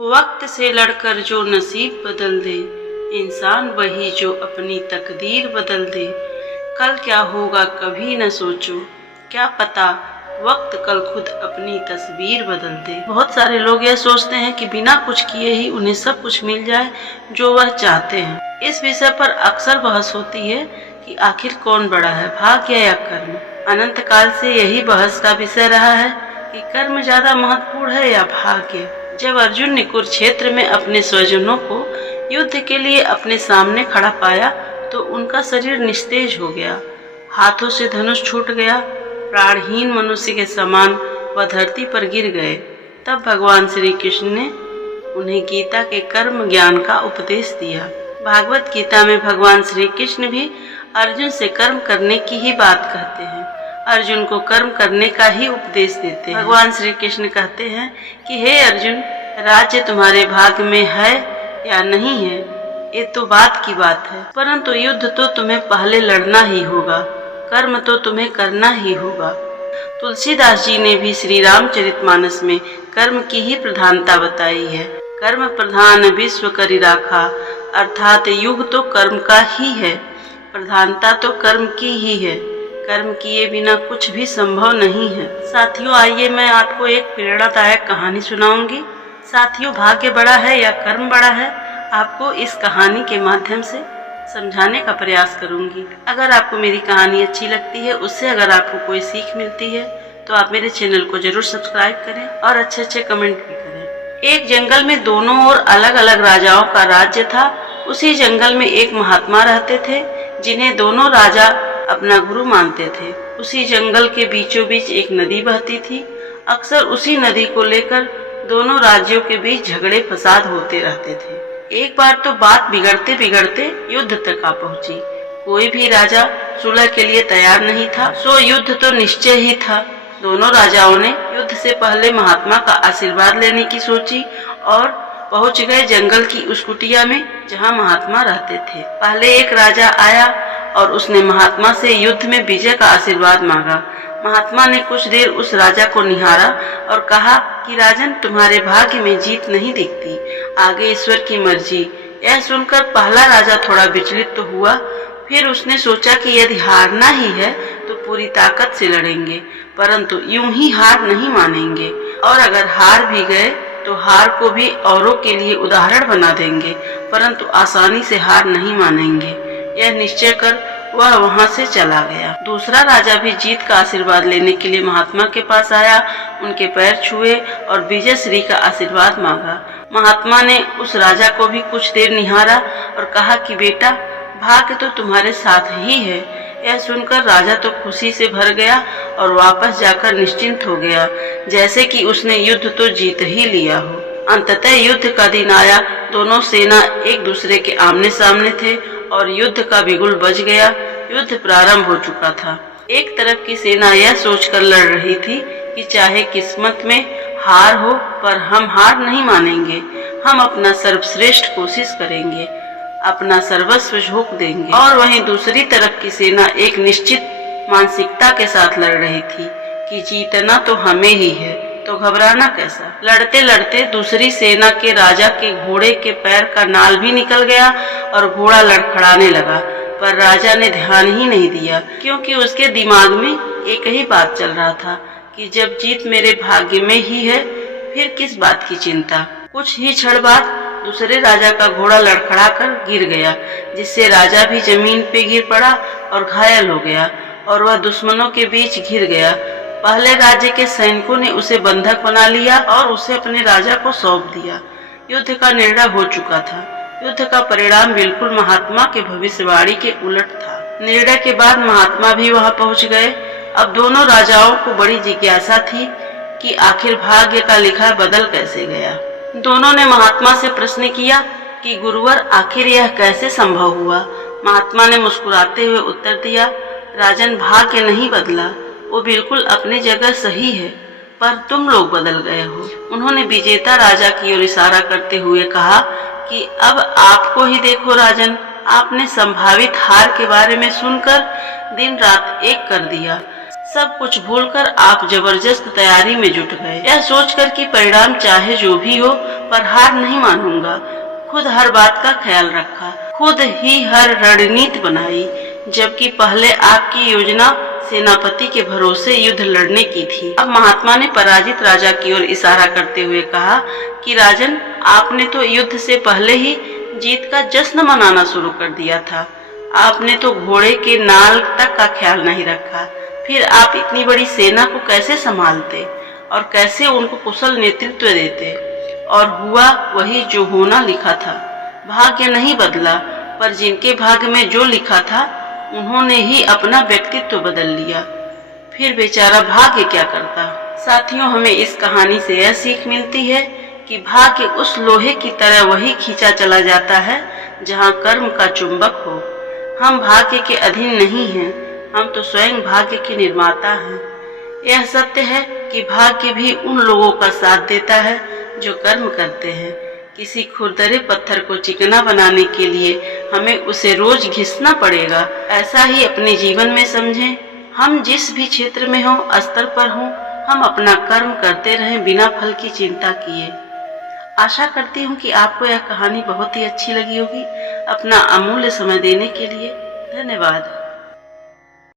वक्त से लड़कर जो नसीब बदल दे, इंसान वही जो अपनी तकदीर बदल दे। कल क्या होगा कभी न सोचो, क्या पता वक्त कल खुद अपनी तस्वीर बदल दे। बहुत सारे लोग यह सोचते हैं कि बिना कुछ किए ही उन्हें सब कुछ मिल जाए जो वह चाहते हैं। इस विषय पर अक्सर बहस होती है कि आखिर कौन बड़ा है, भाग्य या कर्म। अनंत काल से यही बहस का विषय रहा है कि कर्म ज्यादा महत्वपूर्ण है या भाग्य। जब अर्जुन ने कुरुक्षेत्र में अपने स्वजनों को युद्ध के लिए अपने सामने खड़ा पाया तो उनका शरीर निस्तेज हो गया, हाथों से धनुष छूट गया, प्राणहीन मनुष्य के समान वह धरती पर गिर गए। तब भगवान श्री कृष्ण ने उन्हें गीता के कर्म ज्ञान का उपदेश दिया। भागवत गीता में भगवान श्री कृष्ण भी अर्जुन से कर्म करने की ही बात कहते हैं, अर्जुन को कर्म करने का ही उपदेश देते हैं। भगवान श्री कृष्ण कहते हैं कि हे अर्जुन, राज्य तुम्हारे भाग्य में है या नहीं है ये तो बात की बात है, परंतु युद्ध तो तुम्हें पहले लड़ना ही होगा, कर्म तो तुम्हें करना ही होगा। तुलसीदास जी ने भी श्री रामचरितमानस में कर्म की ही प्रधानता बताई है। कर्म प्रधान विश्व करि राखा, अर्थात युग तो कर्म का ही है, प्रधानता तो कर्म की ही है, कर्म किए बिना कुछ भी संभव नहीं है। साथियों, आइए मैं आपको एक प्रेरणादायक कहानी सुनाऊंगी। साथियों, भाग्य बड़ा है या कर्म बड़ा है, आपको इस कहानी के माध्यम से समझाने का प्रयास करूंगी। अगर आपको मेरी कहानी अच्छी लगती है, उससे अगर आपको कोई सीख मिलती है तो आप मेरे चैनल को जरूर सब्सक्राइब करें और अच्छे अच्छे कमेंट भी करें। एक जंगल में दोनों ओर अलग अलग राजाओं का राज्य था। उसी जंगल में एक महात्मा रहते थे जिन्हें दोनों राजा अपना गुरु मानते थे। उसी जंगल के बीचों बीच एक नदी बहती थी। अक्सर उसी नदी को लेकर दोनों राज्यों के बीच झगड़े फसाद होते रहते थे। एक बार तो बात बिगड़ते बिगड़ते युद्ध तक आ पहुंची। कोई भी राजा सुलह के लिए तैयार नहीं था, सो युद्ध तो निश्चय ही था। दोनों राजाओं ने युद्ध से पहले महात्मा का आशीर्वाद लेने की सोची और पहुंच गए जंगल की उस कुटिया में जहां महात्मा रहते थे। पहले एक राजा आया और उसने महात्मा से युद्ध में विजय का आशीर्वाद मांगा। महात्मा ने कुछ देर उस राजा को निहारा और कहा कि राजन, तुम्हारे भाग्य में जीत नहीं दिखती, आगे ईश्वर की मर्जी। यह सुनकर पहला राजा थोड़ा विचलित तो हुआ, फिर उसने सोचा कि यदि हारना ही है तो पूरी ताकत से लड़ेंगे, परंतु यूं ही हार नहीं मानेंगे, और अगर हार भी गए तो हार को भी औरों के लिए उदाहरण बना देंगे, परंतु आसानी से हार नहीं मानेंगे। यह निश्चय कर वह वहां से चला गया। दूसरा राजा भी जीत का आशीर्वाद लेने के लिए महात्मा के पास आया, उनके पैर छुए और विजय श्री का आशीर्वाद मांगा। महात्मा ने उस राजा को भी कुछ देर निहारा और कहा कि बेटा, भाग्य तो तुम्हारे साथ ही है। यह सुनकर राजा तो खुशी से भर गया और वापस जाकर निश्चिंत हो गया, जैसे कि उसने युद्ध तो जीत ही लिया हो। अंततः युद्ध का दिन आया। दोनों सेना एक दूसरे के आमने सामने थे और युद्ध का बिगुल बज गया। युद्ध प्रारंभ हो चुका था। एक तरफ की सेना यह सोचकर लड़ रही थी कि चाहे किस्मत में हार हो, पर हम हार नहीं मानेंगे, हम अपना सर्वश्रेष्ठ कोशिश करेंगे, अपना सर्वस्व झोंक देंगे। और वहीं दूसरी तरफ की सेना एक निश्चित मानसिकता के साथ लड़ रही थी कि जीतना तो हमें ही है, तो घबराना कैसा। लड़ते लड़ते दूसरी सेना के राजा के घोड़े के पैर का नाल भी निकल गया और घोड़ा लड़खड़ाने लगा, पर राजा ने ध्यान ही नहीं दिया, क्योंकि उसके दिमाग में एक ही बात चल रहा था कि जब जीत मेरे भाग्य में ही है, फिर किस बात की चिंता। कुछ ही क्षण बाद दूसरे राजा का घोड़ा लड़खड़ा कर गिर गया, जिससे राजा भी जमीन पे गिर पड़ा और घायल हो गया और वह दुश्मनों के बीच घिर गया। पहले राज्य के सैनिकों ने उसे बंधक बना लिया और उसे अपने राजा को सौंप दिया। युद्ध का निर्णय हो चुका था। युद्ध का परिणाम बिल्कुल महात्मा के भविष्यवाणी के उलट था। निर्णय के बाद महात्मा भी वहां पहुंच गए। अब दोनों राजाओं को बड़ी जिज्ञासा थी कि आखिर भाग्य का लिखा बदल कैसे गया। दोनों ने महात्मा से प्रश्न किया कि गुरुवर, आखिर यह कैसे संभव हुआ। महात्मा ने मुस्कुराते हुए उत्तर दिया, राजन, भाग्य नहीं बदला, वो बिल्कुल अपनी जगह सही है, पर तुम लोग बदल गए हो। उन्होंने विजेता राजा की ओर इशारा करते हुए कहा कि अब आपको ही देखो राजन, आपने संभावित हार के बारे में सुनकर दिन रात एक कर दिया। सब कुछ भूलकर आप जबरदस्त तैयारी में जुट गए, यह सोचकर कि परिणाम चाहे जो भी हो पर हार नहीं मानूंगा। खुद हर बात का ख्याल रखा, खुद ही हर रणनीति बनाई, जबकि पहले आपकी योजना सेनापति के भरोसे युद्ध लड़ने की थी। अब महात्मा ने पराजित राजा की ओर इशारा करते हुए कहा कि राजन, आपने तो युद्ध से पहले ही जीत का जश्न मनाना शुरू कर दिया था। आपने तो घोड़े के नाल तक का ख्याल नहीं रखा। फिर आप इतनी बड़ी सेना को कैसे संभालते और कैसे उनको कुशल नेतृत्व देते? और हुआ वही जो होना लिखा था। भाग्य नहीं बदला, पर जिनके भाग्य में जो लिखा था उन्होंने ही अपना व्यक्तित्व बदल लिया। फिर बेचारा भाग्य क्या करता? साथियों, हमें इस कहानी से यह सीख मिलती है कि भाग्य उस लोहे की तरह वही खींचा चला जाता है जहाँ कर्म का चुंबक हो। हम भाग्य के अधीन नहीं हैं, हम तो स्वयं भाग्य के निर्माता हैं। यह सत्य है कि भाग्य भी उन लोगों का साथ देता है जो कर्म करते हैं। किसी खुरदरे पत्थर को चिकना बनाने के लिए हमें उसे रोज घिसना पड़ेगा। ऐसा ही अपने जीवन में समझें। हम जिस भी क्षेत्र में हों, स्तर पर हों, हम अपना कर्म करते रहें बिना फल की चिंता किए। आशा करती हूँ कि आपको यह कहानी बहुत ही अच्छी लगी होगी। अपना अमूल्य समय देने के लिए धन्यवाद।